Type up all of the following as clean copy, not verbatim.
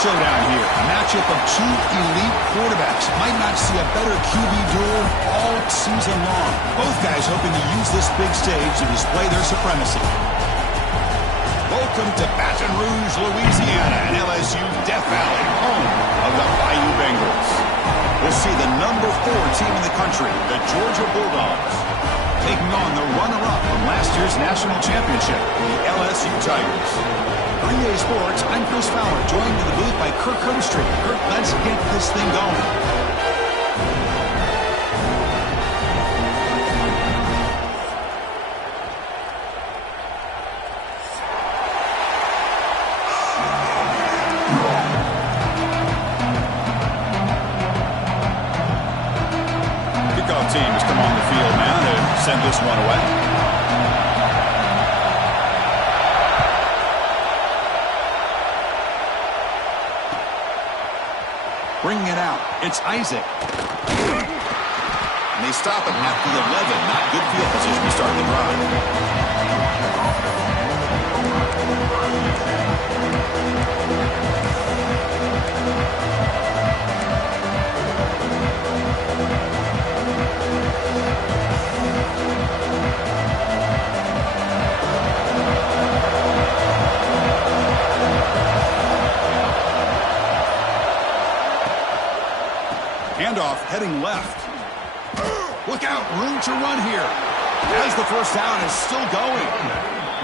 showdown here. A matchup of two elite quarterbacks. Might not see a better QB duel all season long. Both guys hoping to use this big stage to display their supremacy. Welcome to Baton Rouge, Louisiana, and LSU Death Valley, home of the Bayou Bengals. We'll see the number 4 team in the country, the Georgia Bulldogs, taking on the runner-up from last year's national championship, the LSU Tigers. Green Day Sports, I'm Chris Fowler, joined in the booth by Kirk Herbstreit. Kirk, let's get this thing going. Team has come on the field now to send this one away. Bringing it out, it's Isaac. And they stop it at the 11. Not good field position to start the drive. Handoff heading left. Look out, room to run here. As the first down is still going.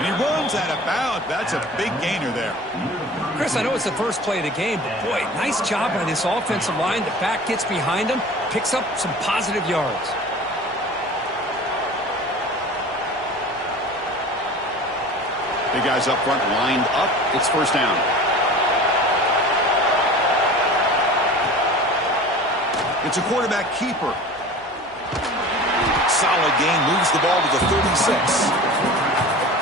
And he runs out of bounds. That's a big gainer there. Chris, I know it's the first play of the game, but boy, nice job by this offensive line. The back gets behind him, picks up some positive yards. Big guys up front lined up. It's first down. It's a quarterback keeper. Solid gain, moves the ball to the 36.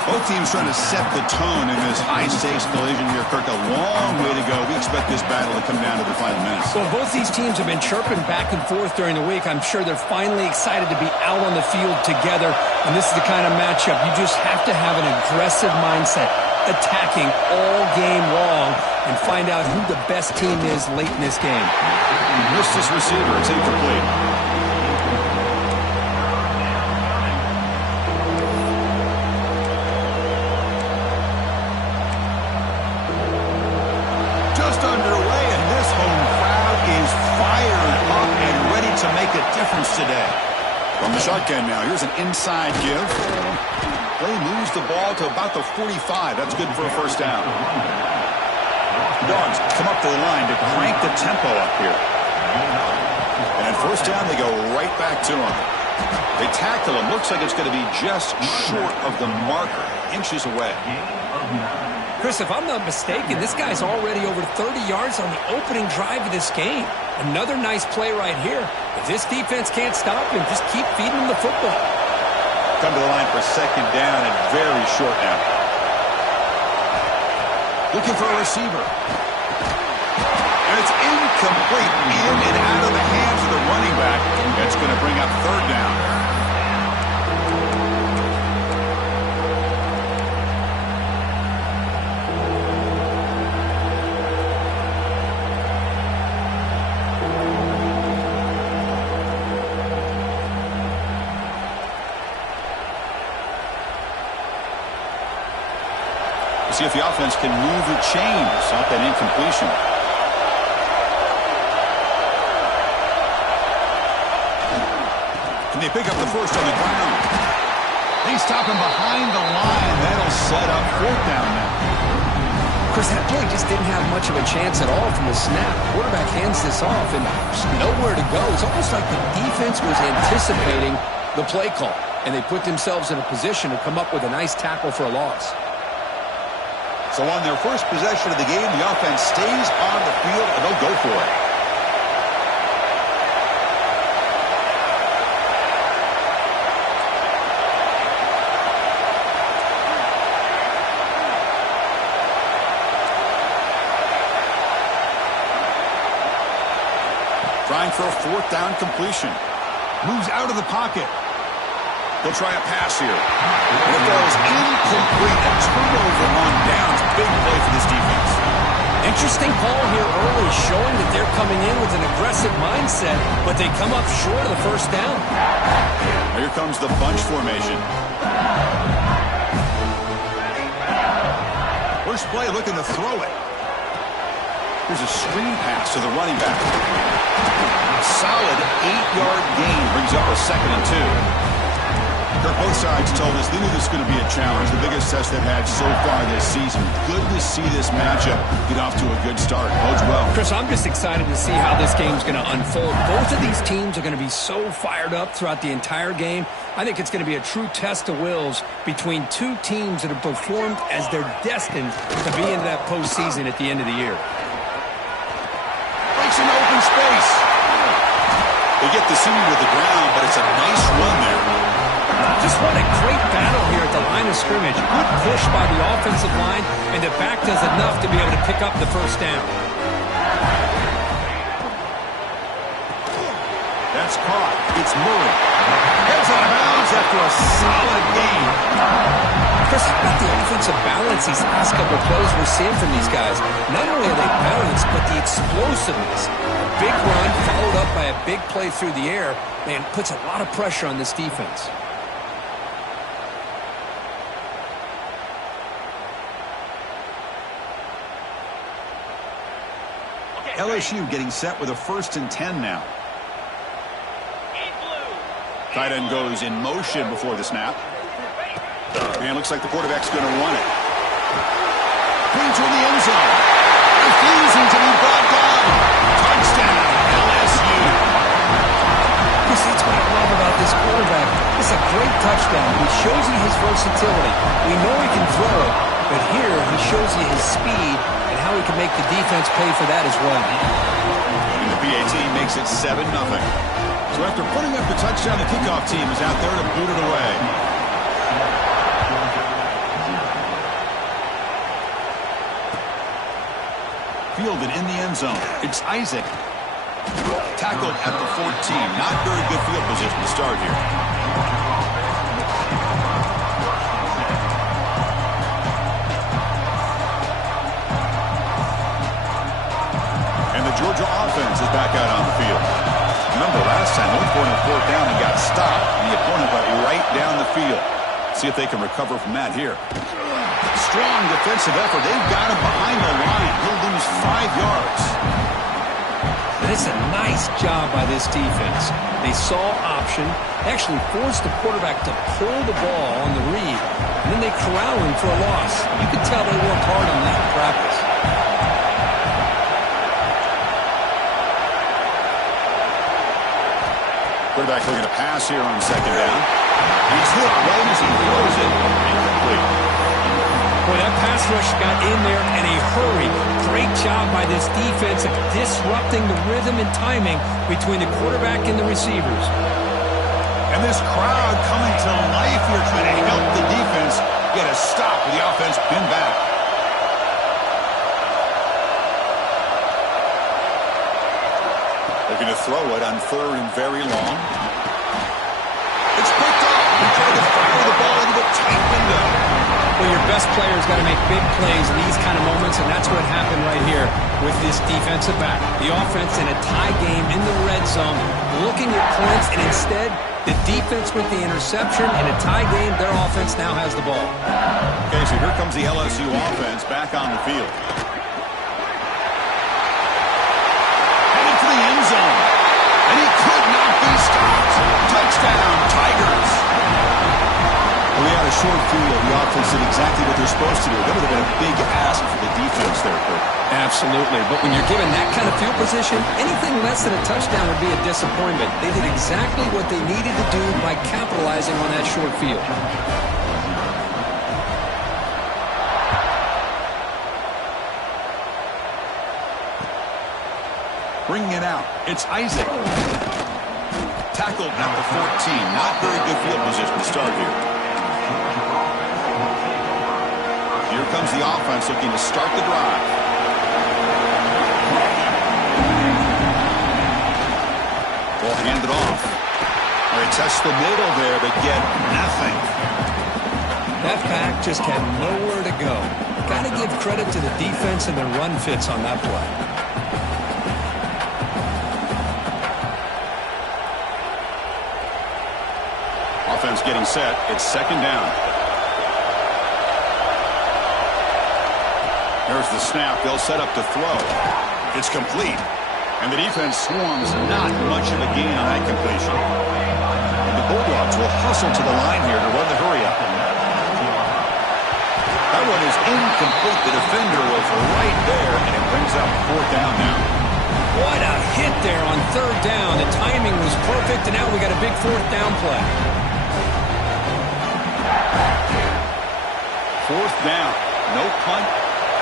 Both teams trying to set the tone in this high-stakes collision here, Kirk. A long way to go. We expect this battle to come down to the final minutes. Well, both these teams have been chirping back and forth during the week. I'm sure they're finally excited to be out on the field together. And this is the kind of matchup you just have to have an aggressive mindset, attacking all game long, and find out who the best team is late in this game. Missed his receiver. It's incomplete. Just underway, and this home crowd is fired up and ready to make a difference today. From the shotgun now, here's an inside give. Play moves the ball to about the 45. That's good for a first down. Dogs come up to the line to crank the tempo up here. And at first down, they go right back to him. They tackle him. Looks like it's going to be just short of the marker, inches away. Chris, if I'm not mistaken, this guy's already over 30 yards on the opening drive of this game. Another nice play right here. If this defense can't stop him, just keep feeding him the football. Come to the line for second down and very short now. Looking for a receiver. And it's incomplete. In and out of the hands of the running back. That's going to bring up third down. See if the offense can move the chains off that incompletion. Can they pick up the first on the ground? They stop him behind the line. That'll set up fourth down now. Chris, that play just didn't have much of a chance at all from the snap. Quarterback hands this off, and there's nowhere to go. It's almost like the defense was anticipating the play call, and they put themselves in a position to come up with a nice tackle for a loss. So on their first possession of the game, the offense stays on the field, and they'll go for it. Trying for a fourth down completion. Moves out of the pocket. They'll try a pass here. And it falls incomplete. A turnover on downs. Big play for this defense. Interesting call here early, showing that they're coming in with an aggressive mindset, but they come up short of the first down. Here comes the bunch formation. First play, looking to throw it. Here's a screen pass to the running back. Solid 8-yard gain brings up a 2nd and 2. Kirk, both sides told us they knew this was going to be a challenge, the biggest test they've had so far this season. Good to see this matchup get off to a good start. Bodes well. Chris, I'm just excited to see how this game's going to unfold. Both of these teams are going to be so fired up throughout the entire game. I think it's going to be a true test of wills between two teams that have performed as they're destined to be into that postseason at the end of the year. Breaks an open space. They get the seam to the ground, but it's a nice run there. Just what a great battle here at the line of scrimmage. Good push by the offensive line, and the back does enough to be able to pick up the first down. That's caught. It's Murray. Heads out of bounds after a solid gain. Chris, how about the offensive balance these last couple of plays we're seeing from these guys? Not only are they balanced, but the explosiveness. A big run followed up by a big play through the air, man, puts a lot of pressure on this defense. LSU getting set with a 1st and 10 now. Tight end goes in motion before the snap. And looks like the quarterback's going to run it. Clean toward the end zone. Refusing to be brought down. Touchdown, LSU. Chris, that's what I love about this quarterback. It's a great touchdown. He shows you his versatility. We know he can throw it, but here he shows you his speed and how he can make the defense pay for that as well. And the PAT makes it 7-0. So after putting up the touchdown, the kickoff team is out there to boot it away. Fielded in the end zone. It's Isaac. Tackled at the 14. Not very good field position to start here. And the Georgia offense is back out on the field. Remember, last time, only going to 4th down and got stopped, and the opponent went right down the field. See if they can recover from that here. Strong defensive effort. They've got him behind the line. He'll lose 5 yards. And it's a nice job by this defense. They saw option, actually forced the quarterback to pull the ball on the read, and then they corral him for a loss. You can tell they worked hard on that in practice. Quarterback looking to pass here on 2nd down. He's hit right as he throws it. Incomplete. Boy, that pass rush got in there in a hurry. Great job by this defense of disrupting the rhythm and timing between the quarterback and the receivers. And this crowd coming to life here trying to help the defense get a stop with the offense pinned back. Looking to throw it on 3rd and very long. It's picked up. He tried to fire the ball into the tight window. Well, your best player's got to make big plays in these kind of moments, and that's what happened right here with this defensive back. The offense in a tie game in the red zone, looking at points, and instead, the defense with the interception. In a tie game, their offense now has the ball. Okay, so here comes the LSU offense back on the field. Headed for the end zone. And he could not be stopped. Touchdown, Tigers. We had a short field. The offense did exactly what they're supposed to do. That would have been a big ask for the defense there, Kirk. Absolutely. But when you're given that kind of field position, anything less than a touchdown would be a disappointment. They did exactly what they needed to do by capitalizing on that short field. Bringing it out. It's Isaac. Tackled at the 14. Not very good field position to start here. Here comes the offense looking to start the drive. Ball handed off. They test the middle there, but get nothing. That back just had nowhere to go. Got to give credit to the defense and their run fits on that play. Offense getting set. It's second down. Here's the snap. They'll set up to throw. It's complete. And the defense swarms not much of a gain on that completion. And the Bulldogs will hustle to the line here to run the hurry-up. That one is incomplete. The defender was right there, and it brings up fourth down now. What a hit there on third down. The timing was perfect, and now we got a big fourth down play. Fourth down. No punt.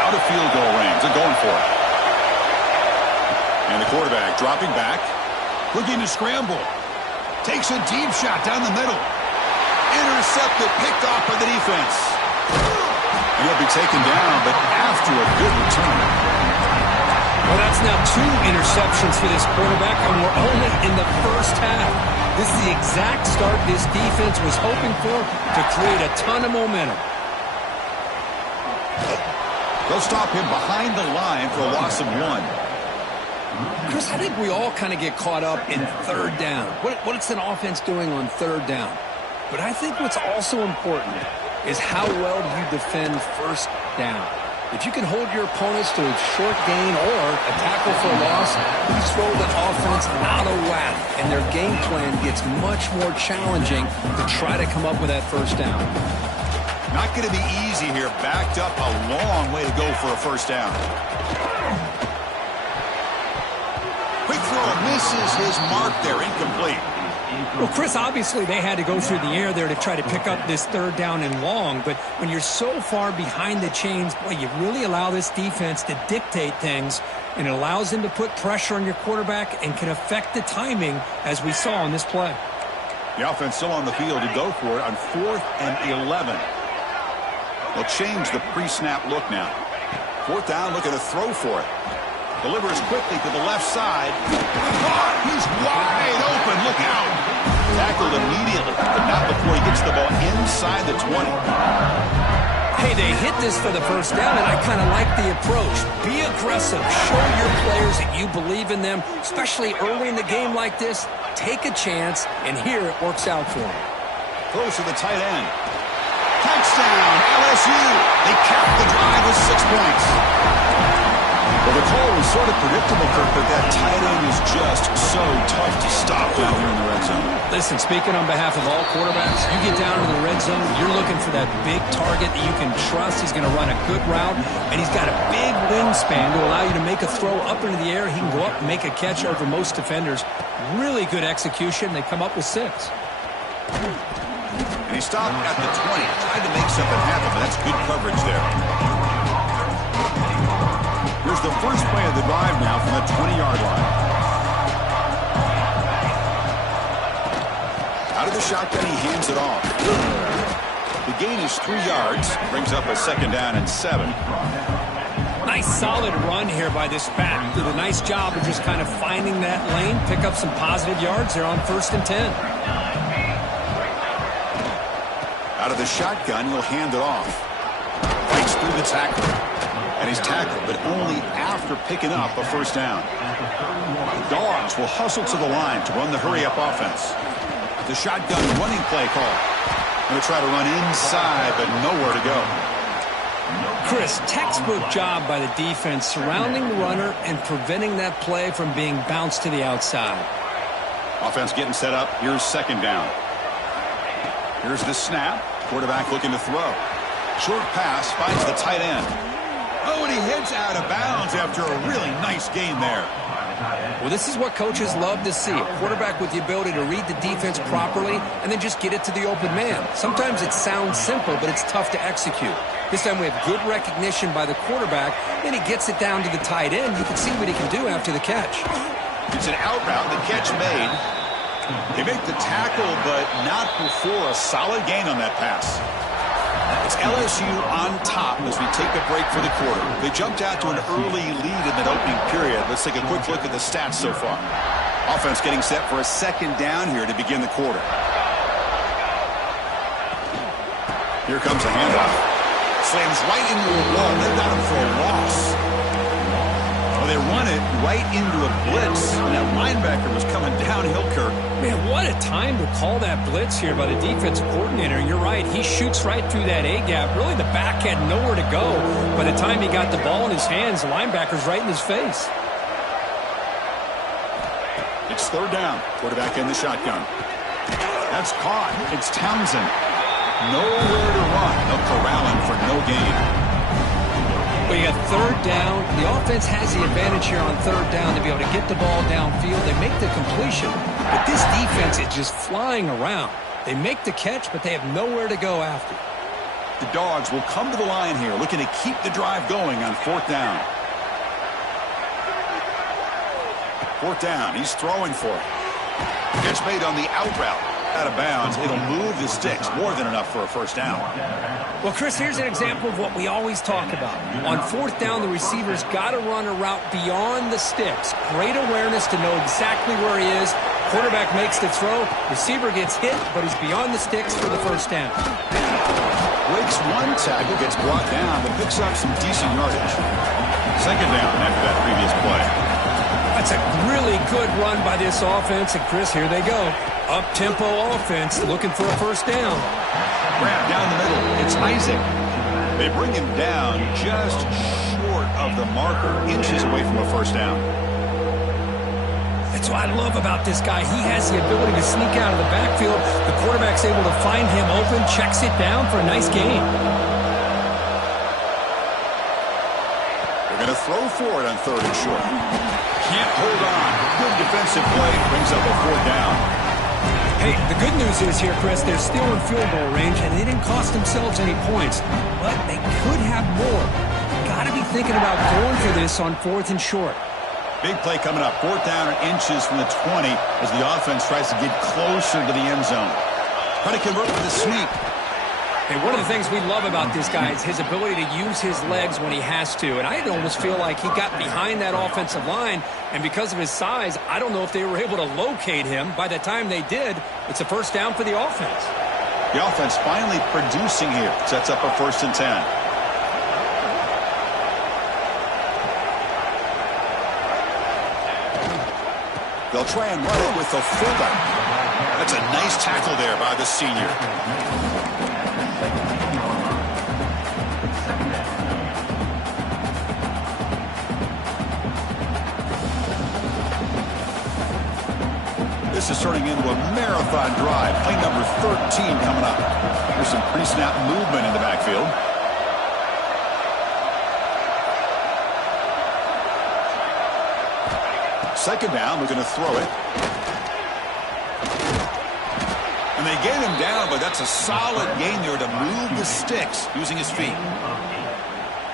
Out of field goal range. They're going for it. And the quarterback dropping back. Looking to scramble. Takes a deep shot down the middle. Intercepted. Picked off by the defense. And he'll be taken down, but after a good return. Well, that's now 2 interceptions for this quarterback, and we're only in the first half. This is the exact start this defense was hoping for to create a ton of momentum. They'll stop him behind the line for a loss of 1. Chris, I think we all kind of get caught up in third down. What's an offense doing on third down? But I think what's also important is how well you defend first down. If you can hold your opponents to a short gain or a tackle for a loss, you throw the offense out of whack, and their game plan gets much more challenging to try to come up with that first down. Not going to be easy here. Backed up a long way to go for a first down. Quick throw misses his mark there. Incomplete. Well, Chris, obviously they had to go through the air there to try to pick up this third down and long, but when you're so far behind the chains, boy, you really allow this defense to dictate things, and it allows them to put pressure on your quarterback and can affect the timing, as we saw on this play. The offense still on the field to go for it on 4th and 11. They'll change the pre-snap look now. 4th down, looking to throw for it. Delivers quickly to the left side. He's wide open. Look out. Tackled immediately, but not before he gets the ball inside the 20. Hey, they hit this for the first down, and I kind of like the approach. Be aggressive. Show your players that you believe in them, especially early in the game like this. Take a chance, and here it works out for them. Throws to the tight end. Touchdown, LSU. They capped the drive with 6 points. Well, the call was sort of predictable, Kirk, but that tight end is just so tough to stop down here in the red zone. Listen, speaking on behalf of all quarterbacks, you get down to the red zone, you're looking for that big target that you can trust. He's going to run a good route, and he's got a big wingspan to allow you to make a throw up into the air. He can go up and make a catch over most defenders. Really good execution. They come up with 6. And he stopped at the 20. Tried to make something happen, but that's good coverage there. Here's the first play of the drive now from the 20-yard line. Out of the shotgun, he hands it off. The gain is 3 yards. Brings up a second down and 7. Nice solid run here by this back. Did a nice job of just kind of finding that lane, pick up some positive yards there on 1st and 10. Out of the shotgun, he'll hand it off. Fights through the tackle. And he's tackled, but only after picking up a first down. The Dogs will hustle to the line to run the hurry-up offense. The shotgun running play call. Going to try to run inside, but nowhere to go. Chris, textbook job by the defense surrounding the runner and preventing that play from being bounced to the outside. Offense getting set up. Here's second down. Here's the snap. Quarterback looking to throw. Short pass finds the tight end. Oh, and he heads out of bounds after a really nice game there. Well, this is what coaches love to see. A quarterback with the ability to read the defense properly and then just get it to the open man. Sometimes it sounds simple, but it's tough to execute. This time we have good recognition by the quarterback. Then he gets it down to the tight end. You can see what he can do after the catch. It's an out route. The catch made. They make the tackle, but not before a solid gain on that pass. It's LSU on top as we take a break for the quarter. They jumped out to an early lead in that opening period. Let's take a quick look at the stats so far. Offense getting set for a second down here to begin the quarter. Here comes a handoff. Slams right into a wall. They got him for a loss. Well, they run it right into a blitz, and that linebacker was coming downhill, Kirk. Man, what a time to call that blitz here by the defensive coordinator. And you're right, he shoots right through that A-gap. Really, the back had nowhere to go. By the time he got the ball in his hands, the linebacker's right in his face. It's third down. Quarterback in the shotgun. That's caught. It's Townsend. Nowhere to run. They'll corral him for no gain. Well, you got third down. The offense has the advantage here on third down to be able to get the ball downfield. They make the completion, but this defense is just flying around. They make the catch, but they have nowhere to go after. The Dogs will come to the line here, looking to keep the drive going on fourth down. Fourth down. He's throwing for it. Catch made on the out route. Out of bounds. It'll move the sticks. More than enough for a first down. Well, Chris, here's an example of what we always talk about. On fourth down, the receiver's got to run a route beyond the sticks. Great awareness to know exactly where he is. Quarterback makes the throw. Receiver gets hit, but he's beyond the sticks for the first down. Breaks one tackle, gets brought down, but picks up some decent yardage. Second down after that previous play. That's a really good run by this offense. And, Chris, here they go. Up-tempo offense looking for a first down. Grab down the middle. It's Isaac. They bring him down just short of the marker, inches away from a first down. That's what I love about this guy. He has the ability to sneak out of the backfield. The quarterback's able to find him open, checks it down for a nice gain. They're going to throw for it on third and short. Can't hold on. Good defensive play. Brings up a fourth down. Hey, the good news is here, Chris, they're still in field goal range, and they didn't cost themselves any points. But they could have more. Got to be thinking about going for this on fourth and short. Big play coming up. Fourth down and inches from the 20 as the offense tries to get closer to the end zone. Try to convert with a sneak. Hey, one of the things we love about this guy is his ability to use his legs when he has to. And I almost feel like he got behind that offensive line, and because of his size, I don't know if they were able to locate him. By the time they did, it's a first down for the offense. The offense finally producing here. Sets up a 1st and 10. They'll try and run it with the fullback. That's a nice tackle there by the senior. This is turning into a marathon drive. Play number 13 coming up. There's some pre-snap movement in the backfield. Second down, we're going to throw it. And they get him down, but that's a solid gain there to move the sticks using his feet.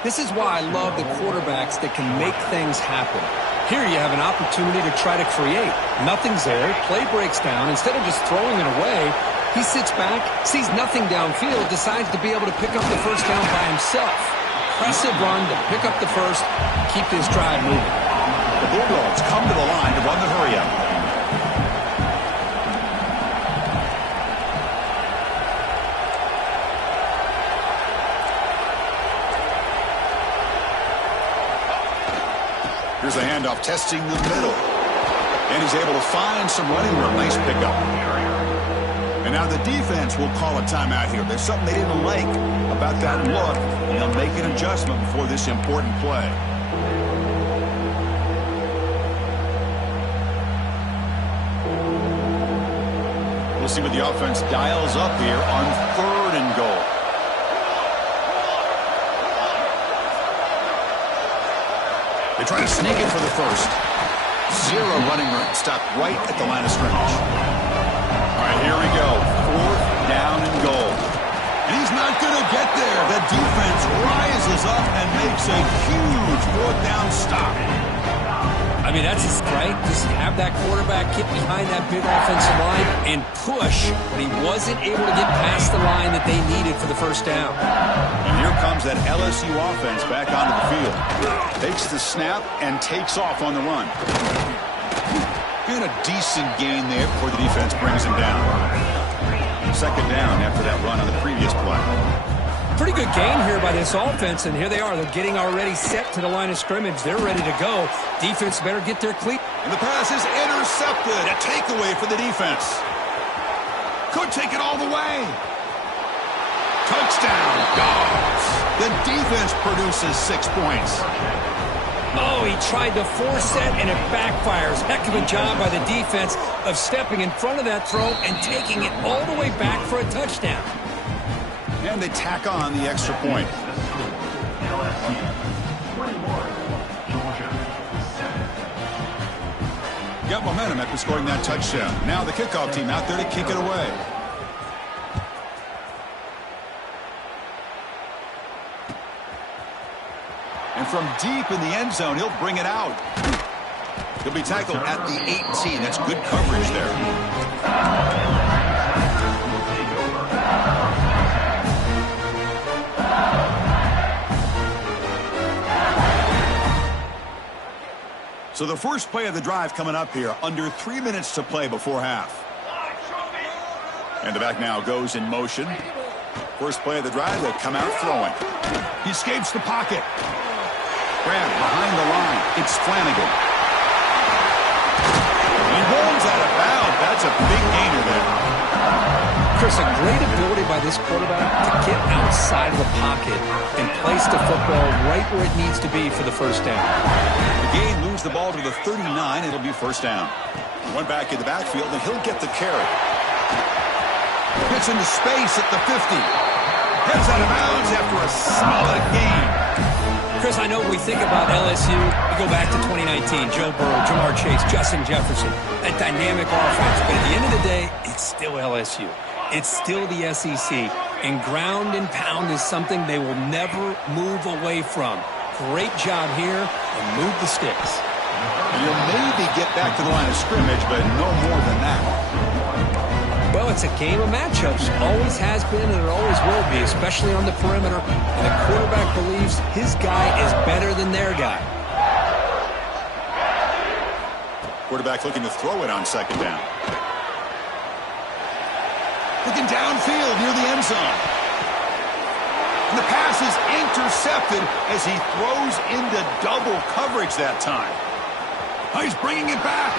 This is why I love the quarterbacks that can make things happen. Here you have an opportunity to try to create. Nothing's there. Play breaks down. Instead of just throwing it away, he sits back, sees nothing downfield, decides to be able to pick up the first down by himself. Impressive run to pick up the first, keep this drive moving. The Bulldogs come to the line to run the hurry-up. Here's a handoff, testing the middle. And he's able to find some running room. Nice pickup. And now the defense will call a timeout here. There's something they didn't like about that look, and they'll make an adjustment before this important play. We'll see what the offense dials up here on 3rd and goal. They try to sneak it for the first. Zero running room. Stopped right at the line of scrimmage. All right, here we go. 4th down and goal. And he's not going to get there. The defense rises up and makes a huge 4th down stop. I mean, that's his right. Just have that quarterback get behind that big offensive line and push. But he wasn't able to get past the line that they needed for the first down. And here comes that LSU offense back onto the field. Takes the snap and takes off on the run. And a decent gain there before the defense brings him down. Second down after that run on the previous play. Pretty good gain here by this offense, and here they are. They're getting already set to the line of scrimmage. They're ready to go. Defense better get their cleat. And the pass is intercepted. A takeaway for the defense. Could take it all the way. Touchdown, Dogs. The defense produces 6 points. Oh, he tried to force it, and it backfires. Heck of a job by the defense of stepping in front of that throw and taking it all the way back for a touchdown. And they tack on the extra point. Got momentum after scoring that touchdown. Now the kickoff team out there to kick it away. And from deep in the end zone, he'll bring it out. He'll be tackled at the 18. That's good coverage there. So the first play of the drive coming up here. Under 3 minutes to play before half. And the back now goes in motion. First play of the drive, they'll come out throwing. He escapes the pocket. Grab behind the line. It's Flanagan. He rolls out of bounds. That's a big gainer there. Chris, a great ability by this quarterback to get outside of the pocket and place the football right where it needs to be for the first down. The gain moves the ball to the 39. It'll be first down. One back in the backfield, and he'll get the carry. Gets into space at the 50. Heads out of bounds after a solid gain. Chris, I know when we think about LSU, we go back to 2019, Joe Burrow, Jamar Chase, Justin Jefferson, a dynamic offense. But at the end of the day, it's still LSU. It's still the SEC. And ground and pound is something they will never move away from. Great job here, and move the sticks. You'll maybe get back to the line of scrimmage, but no more than that. Well, it's a game of matchups. Always has been, and it always will be, especially on the perimeter. And the quarterback believes his guy is better than their guy. Quarterback looking to throw it on second down. Looking downfield near the end zone. And the pass is intercepted as he throws into double coverage that time. Oh, he's bringing it back.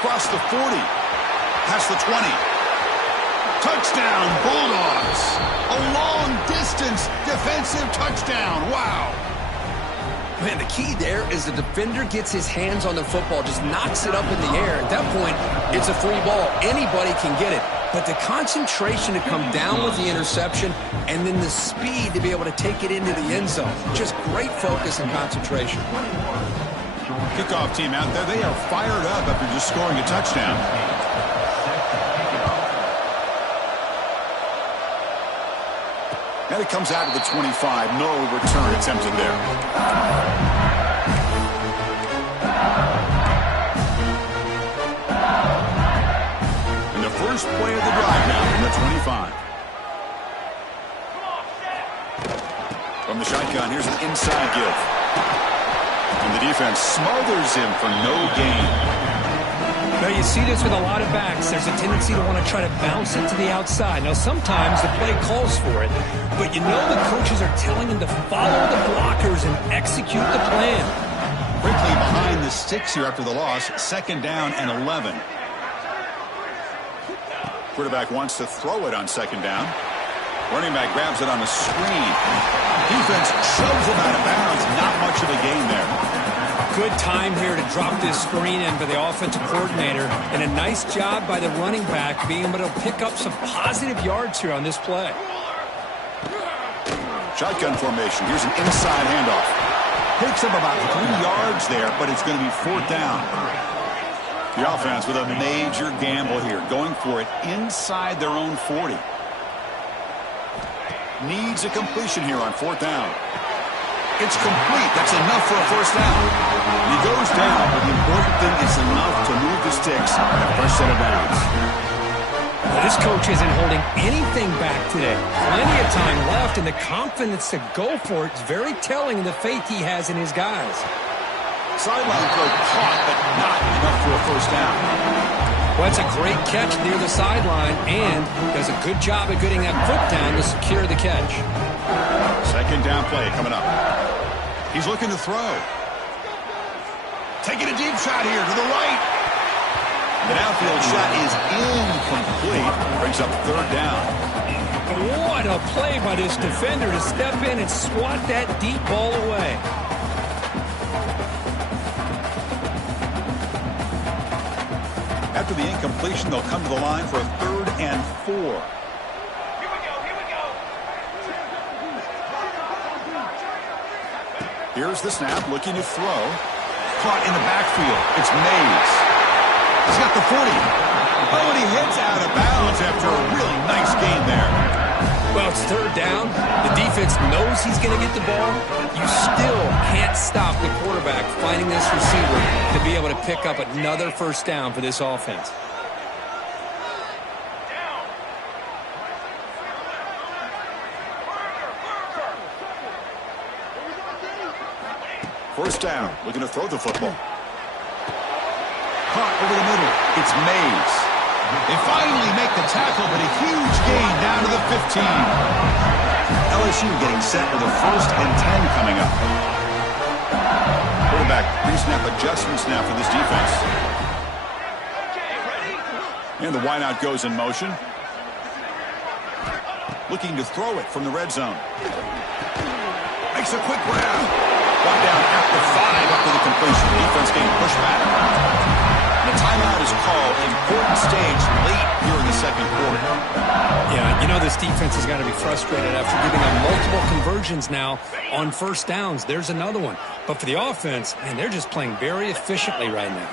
Across the 40. Past the 20. Touchdown, Bulldogs. A long-distance defensive touchdown. Wow. Man, the key there is the defender gets his hands on the football, just knocks it up in the air. At that point, it's a free ball. Anybody can get it. But the concentration to come down with the interception and then the speed to be able to take it into the end zone. Just great focus and concentration. Kickoff team out there, they are fired up after just scoring a touchdown. And it comes out to the 25. No return attempted there. First play of the drive now from the 25. From the shotgun, here's an inside give. And the defense smothers him for no gain. Now, you see this with a lot of backs. There's a tendency to want to try to bounce it to the outside. Now, sometimes the play calls for it, but you know the coaches are telling him to follow the blockers and execute the plan. Quickly behind the sticks here after the loss. Second down and 11. Quarterback wants to throw it on second down. Running back grabs it on the screen. Defense shoves him out of bounds. Not much of a gain there. Good time here to drop this screen in for the offensive coordinator. And a nice job by the running back being able to pick up some positive yards here on this play. Shotgun formation. Here's an inside handoff. Picks up about 3 yards there, but it's going to be fourth down. The offense with a major gamble here, going for it inside their own 40. Needs a completion here on fourth down. It's complete. That's enough for a first down. He goes down, but the important thing is enough to move the sticks on a fresh set of downs. Well, this coach isn't holding anything back today. Plenty of time left, and the confidence to go for it is very telling of the faith he has in his guys. Sideline throw caught, but not enough for a first down. Well, that's a great catch near the sideline, and does a good job of getting that foot down to secure the catch. Second down play coming up. He's looking to throw. Taking a deep shot here to the right. The downfield shot is incomplete. Brings up third down. What a play by this defender to step in and swat that deep ball away. After the incompletion, they'll come to the line for a 3rd and 4. Here we go. Here's the snap, looking to throw. Caught in the backfield. It's Mays. He's got the 40. Oh, and he heads out of bounds after a really nice gain there. Well, it's third down. The defense knows he's going to get the ball. You still can't stop the quarterback finding this receiver to be able to pick up another first down for this offense. First down, looking to throw the football. Caught over the middle. It's Mays. They finally make the tackle, but a huge gain down to the 15. LSU getting set with a 1st and 10 coming up. Quarterback pre-snap adjustment snap for this defense. And the wideout goes in motion. Looking to throw it from the red zone. Makes a quick grab. Brought down at the 5 up to the completion. Defense getting pushed back. The timeout is called. Important stage late here in the second quarter. Yeah, you know this defense has got to be frustrated after giving up multiple conversions now on first downs. There's another one. But for the offense, man, they're just playing very efficiently right now.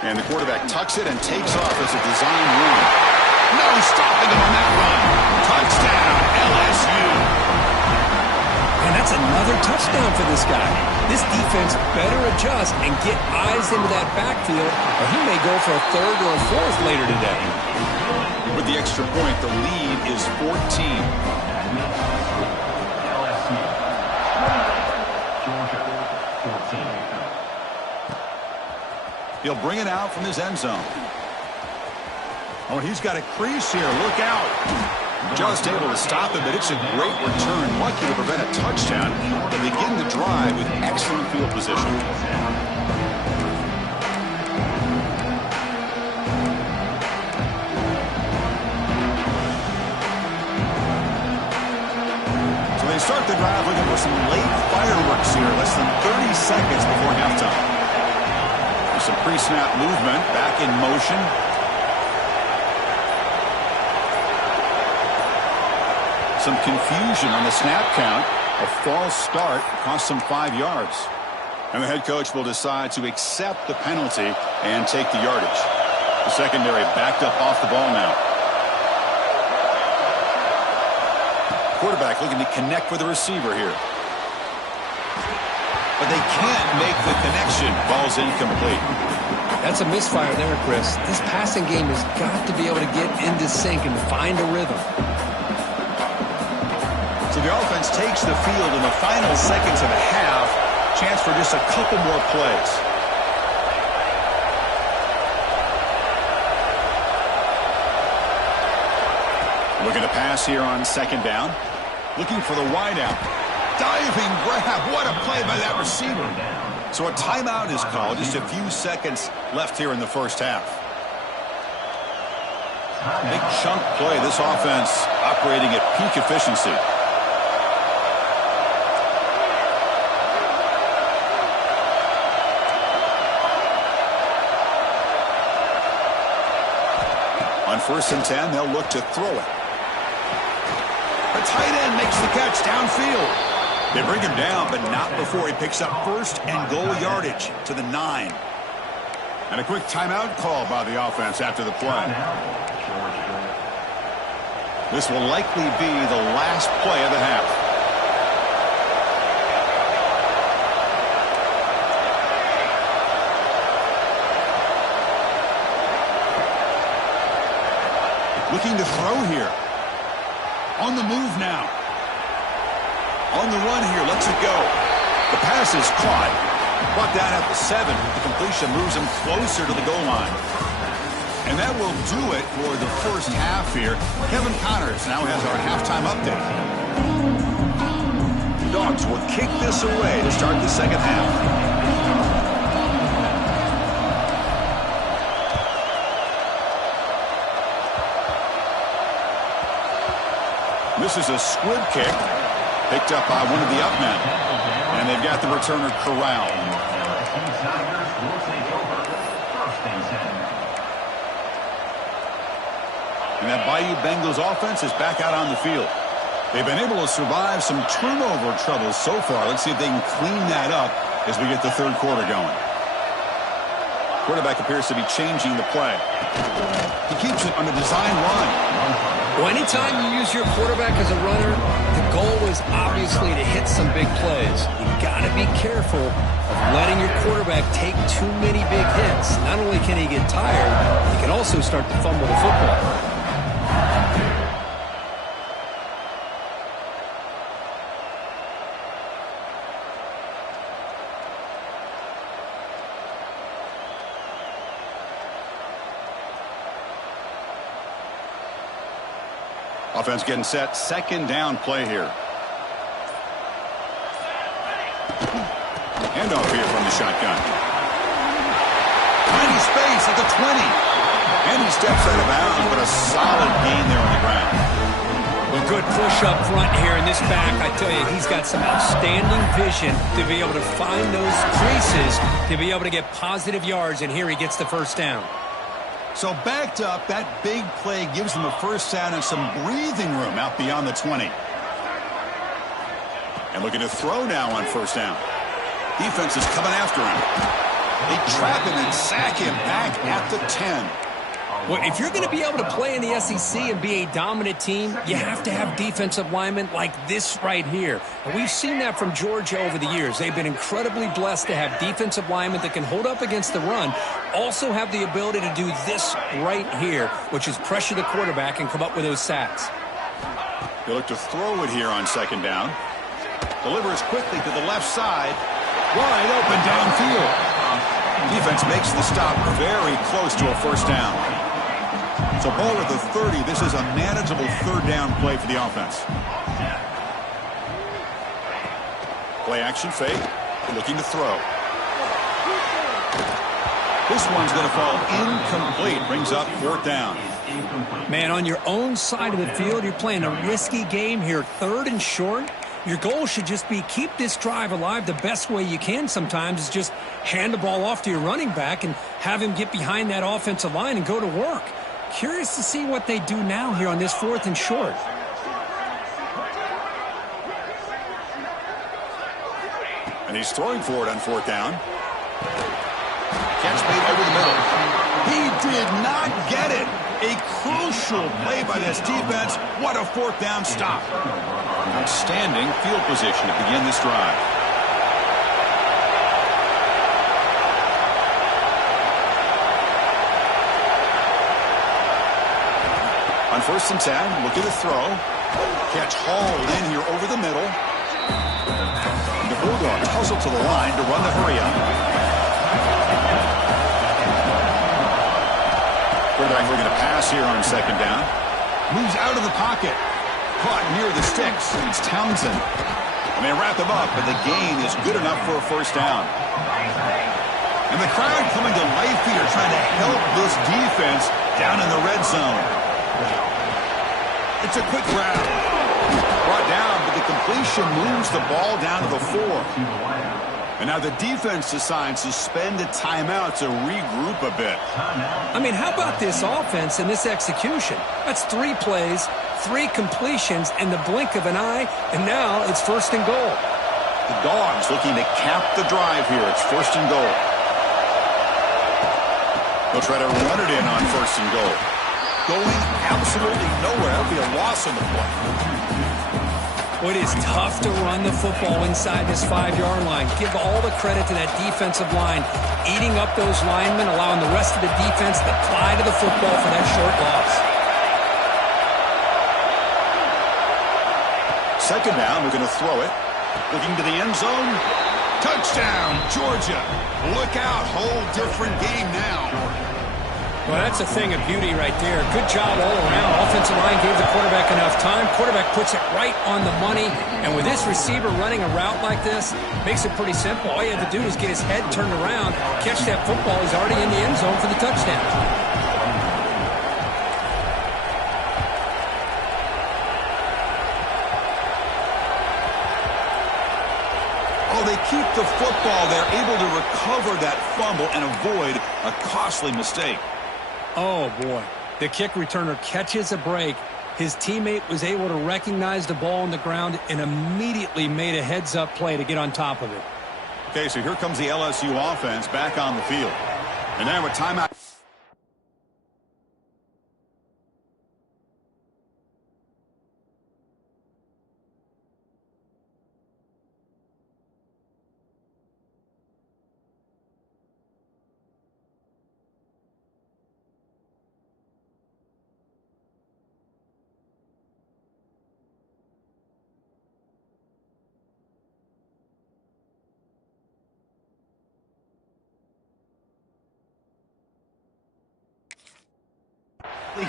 And the quarterback tucks it and takes off as a design run. No stopping him on that run. Touchdown, LSU. And that's another touchdown for this guy. This defense better adjust and get eyes into that backfield, or he may go for a 3rd or a 4th later today. With the extra point, the lead is 14. He'll bring it out from his end zone. Oh, he's got a crease here. Look out. Just able to stop it, but it's a great return. Lucky to prevent a touchdown. They begin the drive with excellent field position. So they start the drive looking for some late fireworks here. Less than 30 seconds before halftime. There's some pre-snap movement. Back in motion. Some confusion on the snap count. A false start cost them 5 yards. And the head coach will decide to accept the penalty and take the yardage. The secondary backed up off the ball now. Quarterback looking to connect with the receiver here. But they can't make the connection. Ball's incomplete. That's a misfire there, Chris. This passing game has got to be able to get into sync and find a rhythm. So the offense takes the field in the final seconds of the half. Chance for just a couple more plays. Looking to pass here on second down. Looking for the wideout. Diving grab. What a play by that receiver. So a timeout is called. Just a few seconds left here in the first half. Big chunk play. This offense operating at peak efficiency. On 1st and 10, they'll look to throw it. The tight end makes the catch downfield. They bring him down, but not before he picks up 1st and goal yardage to the 9. And a quick timeout call by the offense after the play. This will likely be the last play of the half. Looking to throw here. On the move now. On the run here. Lets it go. The pass is caught. Brought down at the 7. The completion moves him closer to the goal line. And that will do it for the first half here. Kevin Connors now has our halftime update. Dogs will kick this away to start the second half. This is a squib kick picked up by one of the up men. And they've got the returner corralled. And that Bayou Bengals offense is back out on the field. They've been able to survive some turnover troubles so far. Let's see if they can clean that up as we get the third quarter going. Quarterback appears to be changing the play. He keeps it on the design run. Well, anytime you use your quarterback as a runner, the goal is obviously to hit some big plays. You've got to be careful of letting your quarterback take too many big hits. Not only can he get tired, he can also start to fumble the football. Offense getting set. Second down play here. Handoff here from the shotgun. Tiny space at the 20. And he steps out of bounds, but a solid gain there on the ground. Well, good push up front here in this back. I tell you, he's got some outstanding vision to be able to find those creases, to be able to get positive yards, and here he gets the first down. So backed up, that big play gives them a first down and some breathing room out beyond the 20. And looking to throw now on first down. Defense is coming after him. They trap him and sack him back at the 10. Well, if you're going to be able to play in the SEC and be a dominant team, you have to have defensive linemen like this right here. And we've seen that from Georgia over the years. They've been incredibly blessed to have defensive linemen that can hold up against the run, also have the ability to do this right here, which is pressure the quarterback and come up with those sacks. They look to throw it here on second down. Delivers quickly to the left side. Wide open downfield. Defense makes the stop very close to a first down. So ball at the 30. This is a manageable third down play for the offense. Play action fake. Looking to throw. This one's going to fall incomplete. Brings up fourth down. Man, on your own side of the field, you're playing a risky game here. Third and short. Your goal should just be keep this drive alive the best way you can sometimes is just hand the ball off to your running back and have him get behind that offensive line and go to work. Curious to see what they do now here on this fourth and short. And he's throwing for it on fourth down. Catch made over the middle. He did not get it. A crucial play by this defense. What a fourth down stop. Outstanding field position to begin this drive. On first and 10, look at the throw. Catch hauled in here over the middle. And the Bulldogs hustle to the line to run the hurry up. Quarterback looking to pass here on second down. Moves out of the pocket. Caught near the sticks. It's Townsend. And they wrap him up, and the gain is good enough for a first down. And the crowd coming to life here, trying to help this defense down in the red zone. It's a quick grab. Brought down, but the completion moves the ball down to the 4. And now the defense decides to spend a timeout to regroup a bit. I mean, how about this offense and this execution? That's 3 plays, 3 completions in the blink of an eye, and now it's first and goal. The Dogs looking to cap the drive here. It's first and goal. They'll try to run it in on first and goal. Going absolutely nowhere. That'll be a loss on the play. Well, it is tough to run the football inside this 5-yard line. Give all the credit to that defensive line, eating up those linemen, allowing the rest of the defense to fly to the football for that short loss. Second down, we're going to throw it. Looking to the end zone. Touchdown, Georgia. Look out, whole different game now. Well, that's a thing of beauty right there. Good job all around. Offensive line gave the quarterback enough time. Quarterback puts it right on the money. And with this receiver running a route like this, makes it pretty simple. All you have to do is get his head turned around, catch that football. He's already in the end zone for the touchdown. Oh, they keep the football. They're able to recover that fumble and avoid a costly mistake. Oh, boy. The kick returner catches a break. His teammate was able to recognize the ball on the ground and immediately made a heads-up play to get on top of it. Okay, so here comes the LSU offense back on the field. And now a timeout.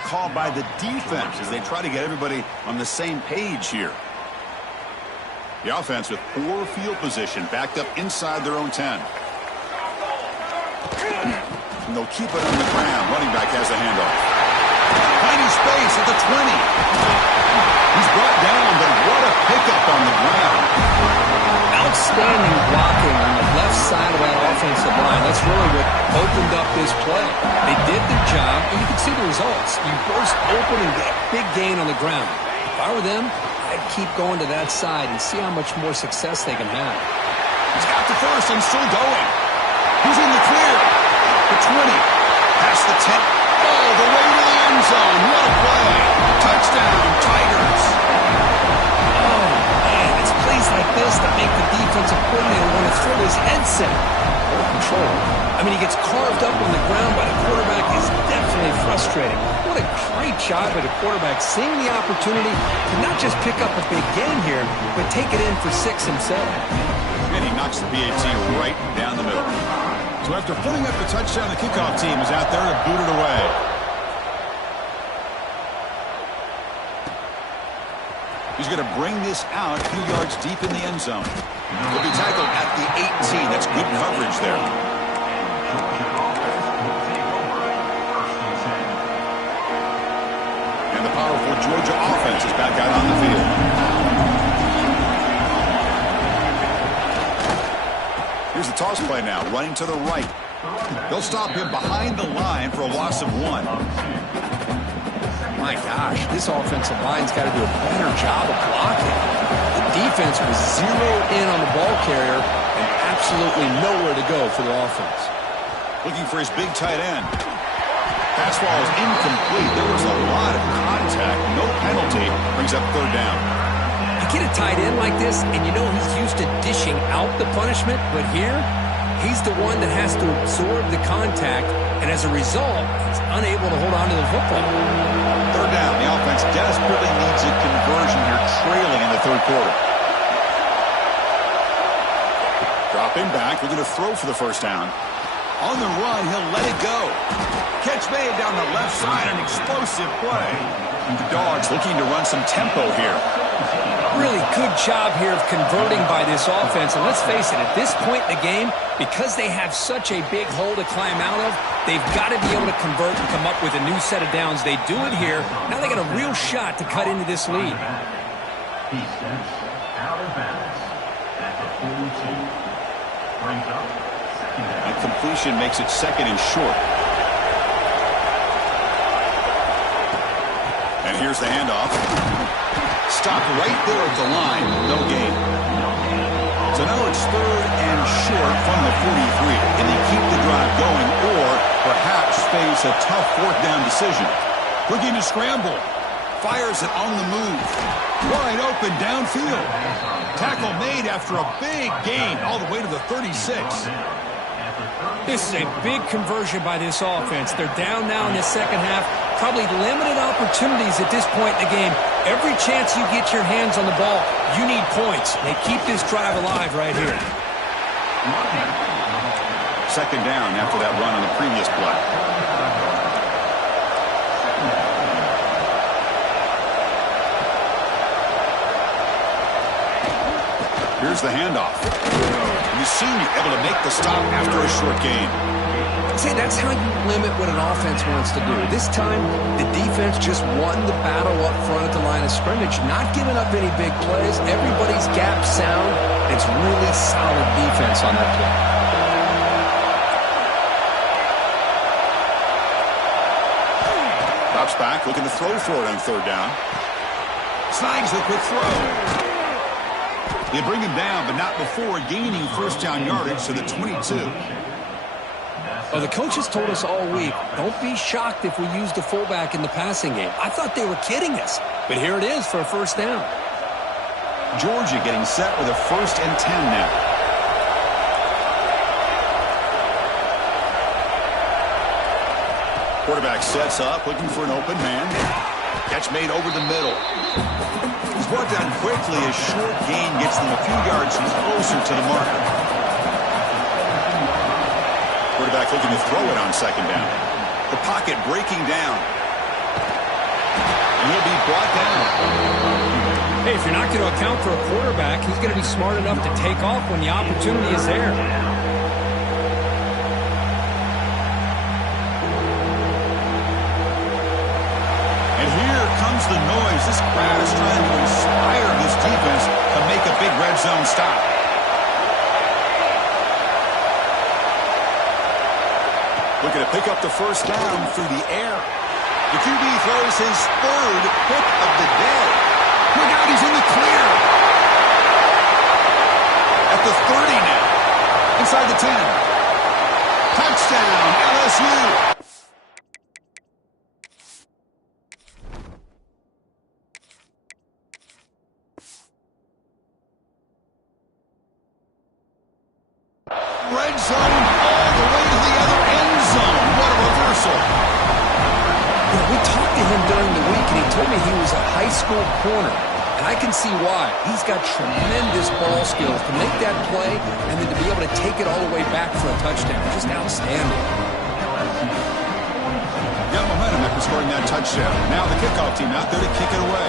Called by the defense as they try to get everybody on the same page here. The offense with poor field position backed up inside their own 10. And they'll keep it on the ground. Running back has the handoff. Finding space at the 20. He's brought down, but what a pickup on the ground. Outstanding blocking on the left side of that offensive line. That's really what opened up this play. They did their job, and you can see the results. You burst open and get a big gain on the ground. If I were them, I'd keep going to that side and see how much more success they can have. He's got the first and still going. He's in the clear. The 20. Past the 10. Oh, the way to the end zone. What a play. Touchdown, Tigers. Oh, man, it's plays like this that make the defensive coordinator want to throw his headset. Full control. I mean, he gets carved up on the ground by the quarterback. Is definitely frustrating. What a great job by the quarterback seeing the opportunity to not just pick up a big gain here, but take it in for 6 himself. And he knocks the PAT right down the middle. So after putting up the touchdown, the kickoff team is out there to boot it away. He's going to bring this out a few yards deep in the end zone. He'll be tackled at the 18. That's good coverage there. And the powerful Georgia offense is back out on the field. Here's the toss play now, running to the right. They'll stop him behind the line for a loss of 1. My gosh, this offensive line's got to do a better job of blocking. The defense was zeroed in on the ball carrier and absolutely nowhere to go for the offense. Looking for his big tight end. Pass ball is incomplete. There was a lot of contact. No penalty. Brings up 3rd down. You get a tight end like this, and you know he's used to dishing out the punishment, but here, he's the one that has to absorb the contact, and as a result, he's unable to hold on to the football. 3rd down. The offense desperately needs a conversion here, trailing in the 3rd quarter. Dropping back, looking to throw for the 1st down. On the run, he'll let it go. Catch made down the left side, an explosive play. The Dogs looking to run some tempo here. Really good job here of converting by this offense. And let's face it, at this point in the game, because they have such a big hole to climb out of, they've got to be able to convert and come up with a new set of downs. They do it here. Now they got a real shot to cut into this lead. He steps out of bounds at the 42. Brings up second down. And completion makes it 2nd and short. And here's the handoff. Stopped right there at the line. No gain. So now it's 3rd and short from the 43. Can they keep the drive going or perhaps face a tough 4th down decision? Looking to scramble. Fires it on the move. Wide open downfield. Tackle made after a big gain all the way to the 36. This is a big conversion by this offense. They're down now in the 2nd half. Probably limited opportunities at this point in the game. Every chance you get your hands on the ball, you need points. They keep this drive alive right here. 2nd down after that run on the previous play. Here's the handoff. And the senior able to make the stop after a short gain. See, that's how you limit what an offense wants to do. This time, the defense just won the battle up front at the line of scrimmage, not giving up any big plays. Everybody's gap sound. It's really solid defense on that play. Drops back, looking to throw for it on third down. Snags the quick throw. They bring him down, but not before gaining first down yardage to the 22. Well, the coaches told us all week, don't be shocked if we use the fullback in the passing game. I thought they were kidding us, but here it is for a first down. Georgia getting set with a 1st and 10 now. Quarterback sets up, looking for an open man. Catch made over the middle. He's brought down quickly as short gain gets them a few yards closer to the marker. Quarterback looking to throw it on second down. The pocket breaking down. And he'll be brought down. Hey, if you're not going to account for a quarterback, he's going to be smart enough to take off when the opportunity is there. And here comes the noise. This crowd is trying to inspire this defense to make a big red zone stop. Looking to pick up the first down through the air. The QB throws his 3rd pick of the day. Look out, he's in the clear. At the 30 now. Inside the 10. Touchdown, LSU. Red zone all the way to the other end zone. What a reversal. Yeah, we talked to him during the week, and he told me he was a high school corner. And I can see why. He's got tremendous ball skills to make that play and then to be able to take it all the way back for a touchdown. Just outstanding. Got momentum after scoring that touchdown. Now the kickoff team out there to kick it away.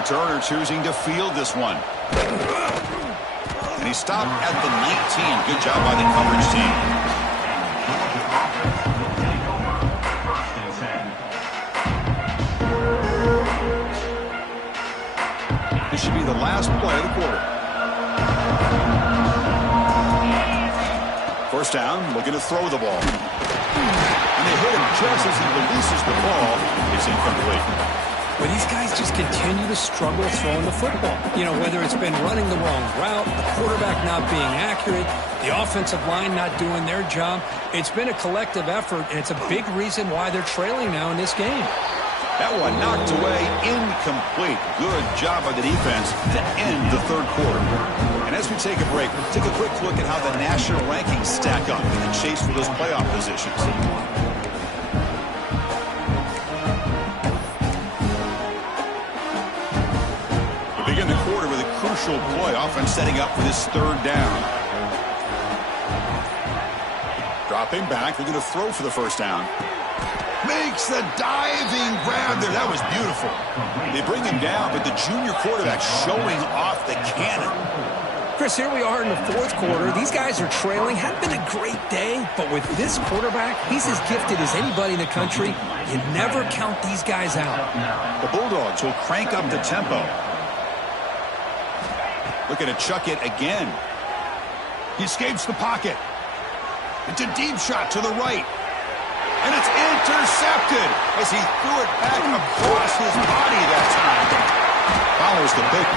Returner choosing to field this one. And he stopped at the 19. Good job by the coverage team. This should be the last play of the quarter. First down, looking to throw the ball. And they hit him just as he releases the ball. It's incomplete. But these guys just continue to struggle throwing the football. You know, whether it's been running the wrong route, the quarterback not being accurate, the offensive line not doing their job. It's been a collective effort, and it's a big reason why they're trailing now in this game. That one knocked away, incomplete. Good job by the defense to end the third quarter. And as we take a break, we'll take a quick look at how the national rankings stack up in the chase for those playoff positions. Begin the quarter with a crucial play. Offense setting up for this third down. Dropping back. They're going to throw for the first down. Makes the diving grab there. That was beautiful. They bring him down, but the junior quarterback showing off the cannon. Chris, here we are in the fourth quarter. These guys are trailing. Hadn't been a great day, but with this quarterback, he's as gifted as anybody in the country. You never count these guys out. The Bulldogs will crank up the tempo. Looking to chuck it again. He escapes the pocket. It's a deep shot to the right. And it's intercepted as he threw it back across his body that time. Follows the pick.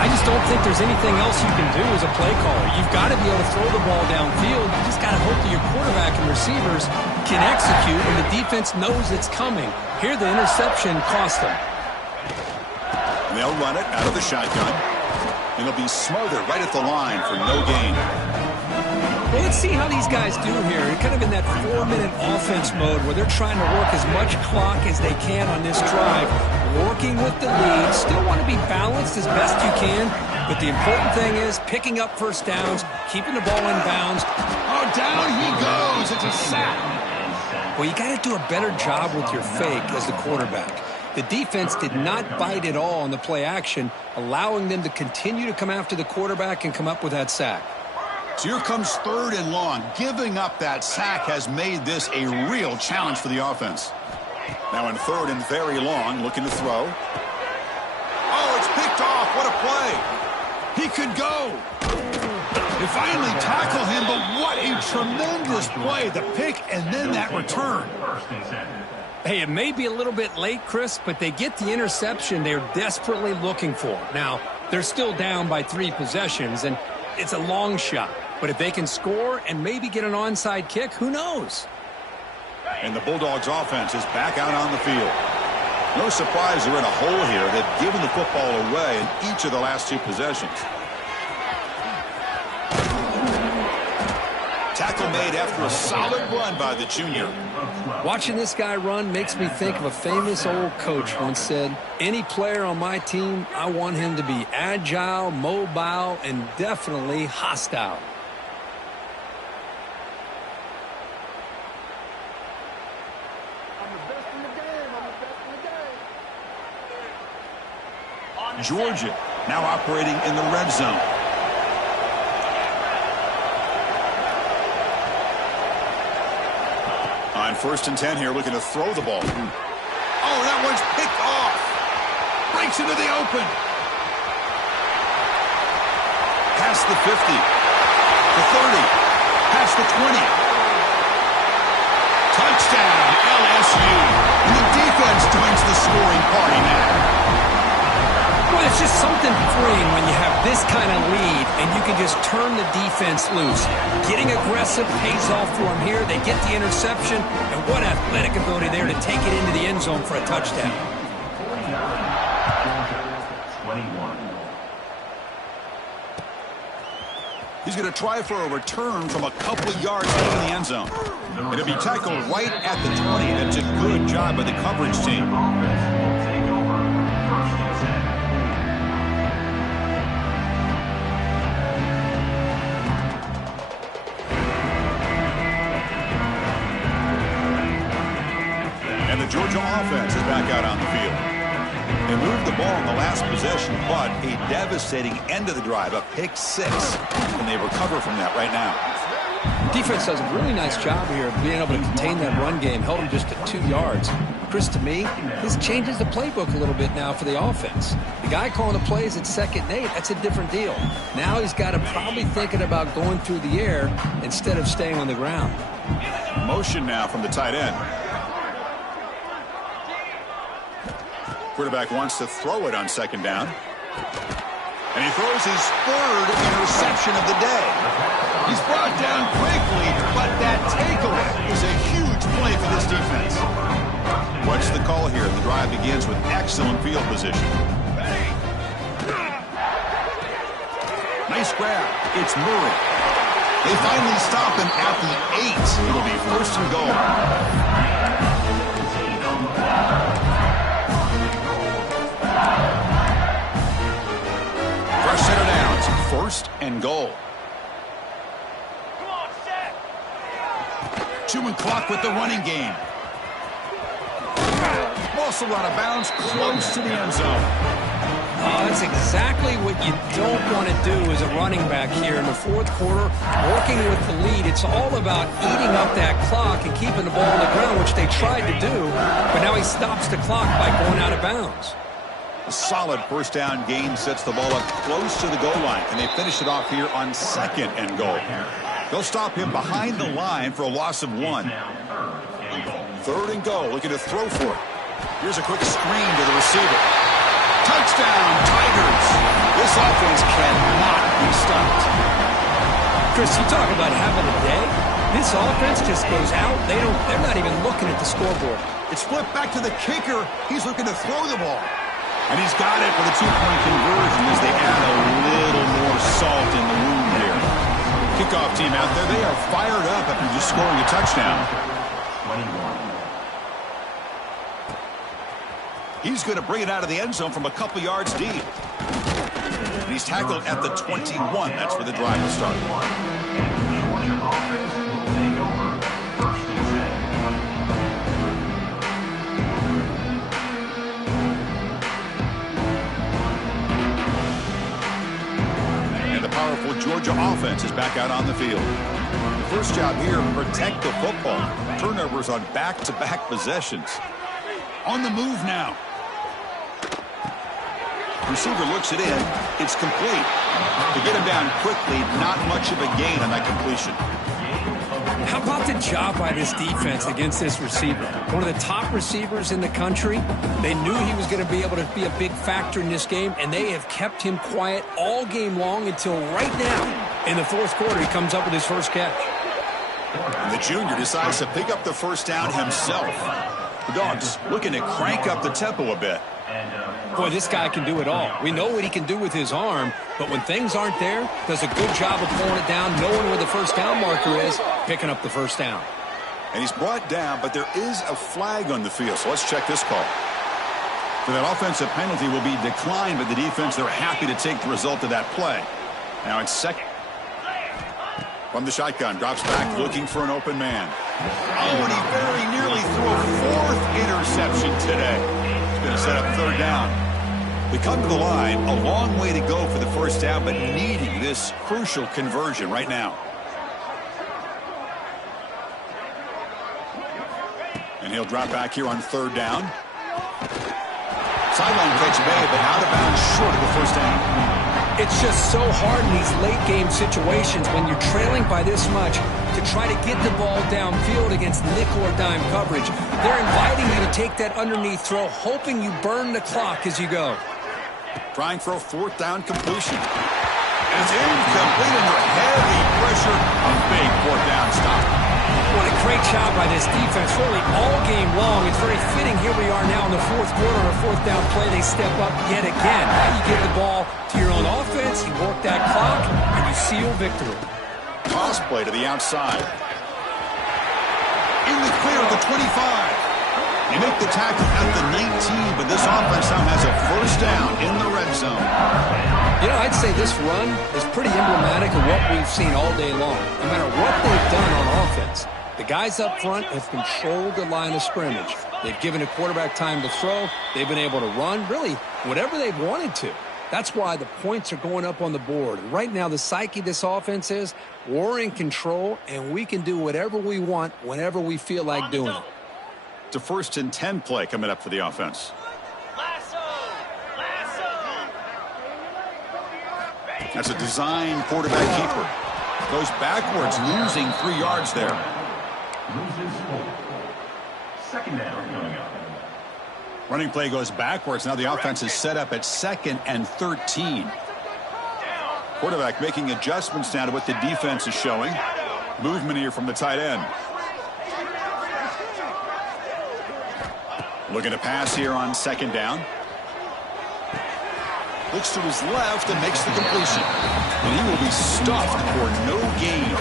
I just don't think there's anything else you can do as a play caller. You've got to be able to throw the ball downfield. You just got to hope that your quarterback and receivers can execute and the defense knows it's coming. Here the interception cost them. And they'll run it out of the shotgun. And it'll be smothered right at the line for no gain. Well, let's see how these guys do here. They're kind of in that 4-minute offense mode where they're trying to work as much clock as they can on this drive, working with the lead. Still want to be balanced as best you can, but the important thing is picking up first downs, keeping the ball in bounds. Oh, down he goes. It's a sack. Well, you got to do a better job with your fake as the quarterback. The defense did not bite at all on the play action, allowing them to continue to come after the quarterback and come up with that sack. So here comes 3rd and long. Giving up that sack has made this a real challenge for the offense. Now in 3rd and very long, looking to throw. Oh, it's picked off. What a play. He could go. They finally tackle him, but what a tremendous play. The pick and then that return. Hey, it may be a little bit late, Chris, but they get the interception they're desperately looking for. Now, they're still down by 3 possessions, and it's a long shot. But if they can score and maybe get an onside kick, who knows? And the Bulldogs offense is back out on the field. No surprise they're in a hole here. They've given the football away in each of the last 2 possessions. Tackle made after a solid run by the junior. Watching this guy run makes me think of a famous old coach once said, any player on my team, I want him to be agile, mobile, and definitely hostile. Georgia now operating in the red zone. On 1st and 10 here, looking to throw the ball. Oh, that one's picked off. Breaks into the open. Past the 50. The 30. Past the 20. Touchdown, LSU. And the defense joins the scoring party now. Well, it's just something freeing when you have this kind of lead and you can just turn the defense loose. Getting aggressive pays off for them here. They get the interception, and what athletic ability there to take it into the end zone for a touchdown. He's going to try for a return from a couple of yards out of the end zone. It'll be tackled right at the 20. That's a good job by the coverage team. And the Georgia offense is back out on the field. They moved the ball in the last possession, but a devastating end of the drive, a pick 6. And they recover from that right now. Defense does a really nice job here of being able to contain that run game, held them just to 2 yards. Chris, to me, this changes the playbook a little bit now for the offense. The guy calling the plays at 2nd and 8, that's a different deal. Now he's got to probably thinking about going through the air instead of staying on the ground. Motion now from the tight end. Quarterback wants to throw it on 2nd down. And he throws his 3rd interception of the day. He's brought down quickly, but that takeaway is a huge play for this defense. What's the call here? The drive begins with excellent field position. Nice grab. It's Murray. They finally stop him at the 8. It'll be 1st and goal. Fresh set of downs, 1st and goal. Come on, set. Chewing clock with the running game. Also out of bounds, close to the end zone. Oh, that's exactly what you don't want to do as a running back here in the 4th quarter. Working with the lead, it's all about eating up that clock and keeping the ball on the ground, which they tried to do, but now he stops the clock by going out of bounds. A solid 1st down gain sets the ball up close to the goal line, and they finish it off here on 2nd and goal. They'll stop him behind the line for a loss of 1. 3rd and goal, looking to throw for it. Here's a quick screen to the receiver. Touchdown, Tigers! This offense cannot be stopped. Chris, you talk about having a day. This offense just goes out. They're not even looking at the scoreboard. It's flipped back to the kicker. He's looking to throw the ball. And he's got it for the 2-point conversion as they add a little more salt in the wound here. Kickoff team out there, they are fired up after just scoring a touchdown. 21. He's going to bring it out of the end zone from a couple yards deep. And he's tackled at the 21. That's where the drive will start. powerful Georgia offense is back out on the field. The first job here, protect the football. Turnovers on back-to-back possessions. On the move now. Receiver looks it in. It's complete. To get him down quickly, not much of a gain on that completion. How about the job by this defense against this receiver? One of the top receivers in the country. They knew he was going to be able to be a big factor in this game, and they have kept him quiet all game long until right now. In the fourth quarter, he comes up with his first catch. And the junior decides to pick up the first down himself. The Dogs looking to crank up the tempo a bit. Boy, this guy can do it all. We know what he can do with his arm, but when things aren't there, does a good job of pulling it down, knowing where the first down marker is, picking up the first down. And he's brought down, but there is a flag on the field, so let's check this call. So that offensive penalty will be declined by the defense. They're happy to take the result of that play. Now it's second. From the shotgun, drops back, looking for an open man. Oh, and he very nearly threw a fourth interception today. He's going to set up third down. We come to the line, a long way to go for the first down, but needing this crucial conversion right now. And he'll drop back here on third down. Sideline catch made, but out of bounds short of the first down. It's just so hard in these late-game situations when you're trailing by this much to try to get the ball downfield against nickel or dime coverage. They're inviting you to take that underneath throw, hoping you burn the clock as you go. Trying for a fourth down completion. And it's incomplete under heavy pressure. A big fourth down stop. What a great job by this defense, really all game long. It's very fitting. Here we are now in the fourth quarter on a fourth down play. They step up yet again. Now you give the ball to your own offense, you work that clock, and you seal victory. Toss play to the outside. In the clear at the 25. They make the tackle at the 19, but this offense now has a first down in the red zone. You know, I'd say this run is pretty emblematic of what we've seen all day long. No matter what they've done on offense, the guys up front have controlled the line of scrimmage. They've given a quarterback time to throw. They've been able to run, really, whatever they've wanted to. That's why the points are going up on the board. Right now, the psyche of this offense is we're in control, and we can do whatever we want whenever we feel like doing it. It's a 1st and 10 play coming up for the offense. That's a design quarterback keeper. Goes backwards, losing 3 yards there. Loses 4. Second down coming up. Running play goes backwards. Now the offense is set up at 2nd and 13. Quarterback making adjustments now to what the defense is showing. Movement here from the tight end. Looking to pass here on 2nd down. Looks to his left and makes the completion. And he will be stuffed for no gain.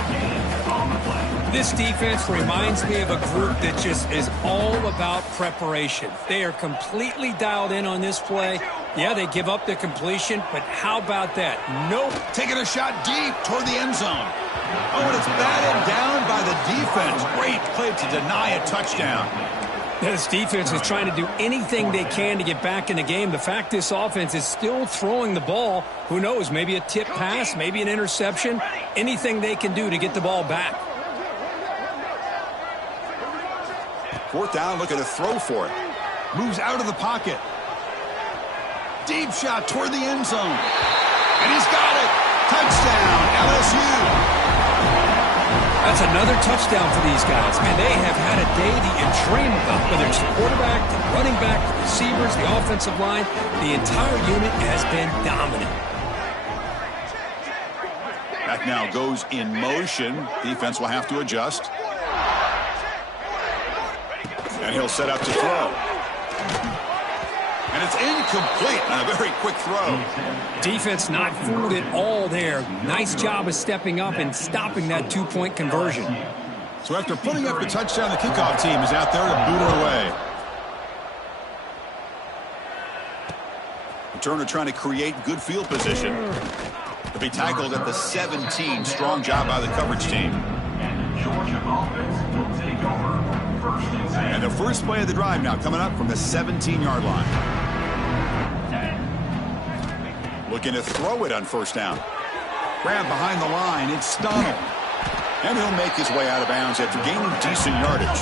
This defense reminds me of a group that just is all about preparation. They are completely dialed in on this play. Yeah, they give up the completion, but how about that? Nope. Taking a shot deep toward the end zone. Oh, and it's batted down by the defense. Great play to deny a touchdown. This defense is trying to do anything they can to get back in the game. The fact this offense is still throwing the ball, who knows, maybe a tip pass, maybe an interception, anything they can do to get the ball back. 4th down, looking to throw for it. Moves out of the pocket. Deep shot toward the end zone. And he's got it. Touchdown, LSU. That's another touchdown for these guys. Man, they have had a day that you dream about. Whether it's the quarterback, the running back, the receivers, the offensive line, the entire unit has been dominant. That now goes in motion. Defense will have to adjust. And he'll set up to throw. And it's incomplete on a very quick throw. Defense not fooled at all there. Nice job of stepping up and stopping that 2-point conversion. So after putting up the touchdown, the kickoff team is out there to boot it away. Turner trying to create good field position. To be tackled at the 17. Strong job by the coverage team. And the Georgia offense will take over. And the first play of the drive now coming up from the 17-yard line. Looking to throw it on 1st down. Grab behind the line. It's Donald. And he'll make his way out of bounds after gaining decent yardage.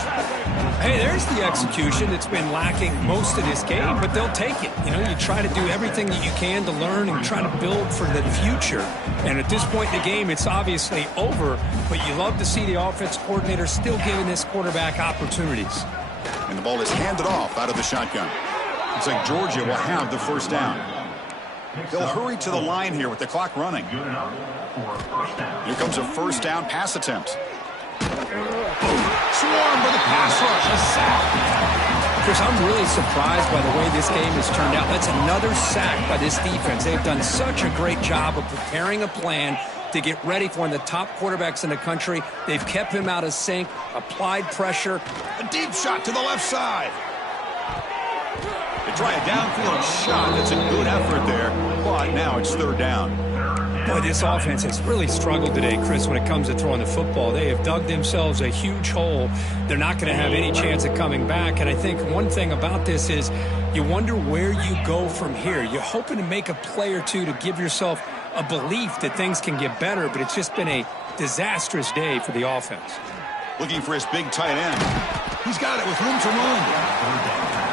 Hey, there's the execution that's been lacking most of this game, but they'll take it. You know, you try to do everything that you can to learn and try to build for the future. And at this point in the game, it's obviously over, but you love to see the offense coordinator still giving this quarterback opportunities. And the ball is handed off out of the shotgun. Looks like Georgia will have the first down. They'll hurry to the line here with the clock running. Here comes a first down pass attempt. Swarm for the pass rush. A sack. Chris, I'm really surprised by the way this game has turned out. That's another sack by this defense. They've done such a great job of preparing a plan to get ready for one of the top quarterbacks in the country. They've kept him out of sync, applied pressure. A deep shot to the left side. They try a downfield shot. That's a good effort there, but now it's third down. Boy, this offense has really struggled today, Chris, when it comes to throwing the football. They have dug themselves a huge hole. They're not going to have any chance of coming back. And I think one thing about this is you wonder where you go from here. You're hoping to make a play or two to give yourself a belief that things can get better, but it's just been a disastrous day for the offense. Looking for his big tight end. He's got it with room to run.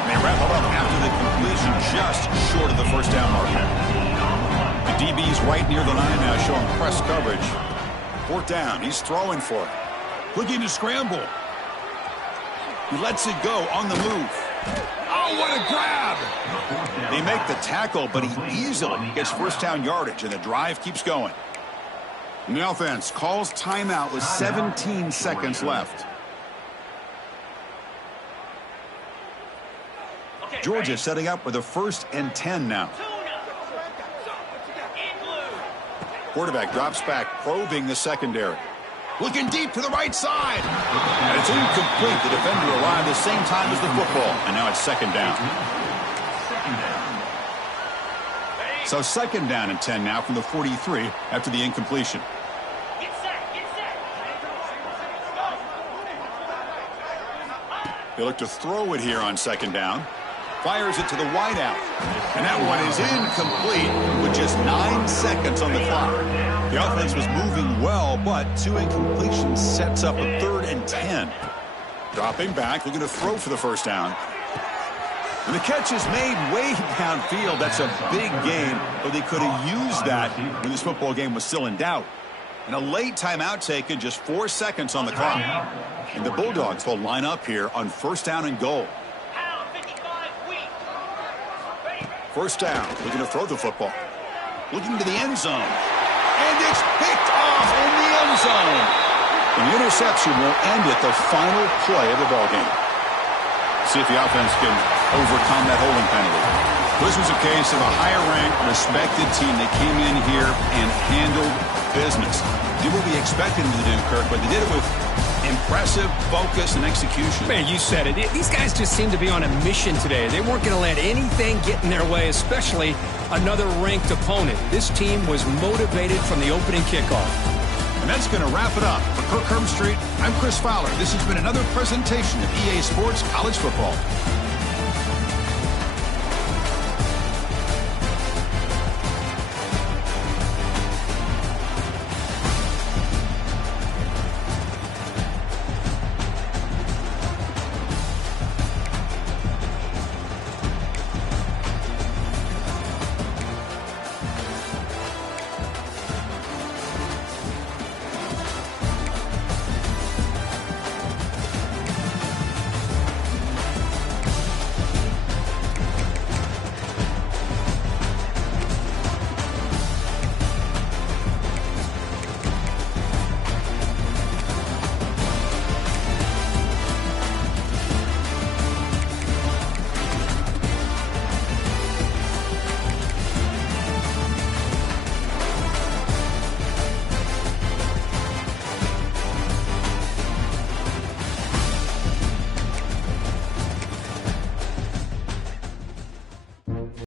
They wrap it up after the completion just short of the first down mark. The DB's right near the line now showing press coverage. Fourth down. He's throwing for it. Looking to scramble. He lets it go on the move. Oh, what a grab! They make the tackle, but he easily gets first down yardage, and the drive keeps going. And the offense calls timeout with 17 seconds left. Georgia setting up with a 1st and 10 now. Quarterback drops back, probing the secondary. Looking deep to the right side. And it's incomplete. The defender arrived the same time as the football. And now it's second down. So second down and 10 now from the 43 after the incompletion. They look to throw it here on second down. Fires it to the wideout. And that one is incomplete with just 9 seconds on the clock. The offense was moving well, but 2 incompletions sets up a 3rd and 10. Dropping back, looking to throw for the first down. And the catch is made way downfield. That's a big gain, but they could have used that when this football game was still in doubt. And a late timeout taken, just 4 seconds on the clock. And the Bulldogs will line up here on first down and goal. First down, looking to throw the football. Looking to the end zone. And it's picked off in the end zone. And the interception will end it, the final play of the ballgame. See if the offense can overcome that holding penalty. This was a case of a higher-ranked, respected team that came in here and handled business. Did what we expected them to do, Kirk, but they did it with impressive focus and execution. Man, you said it. These guys just seem to be on a mission today. They weren't going to let anything get in their way, especially another ranked opponent. This team was motivated from the opening kickoff. And that's going to wrap it up. For Kirk Herbstreit, I'm Chris Fowler. This has been another presentation of EA Sports College Football.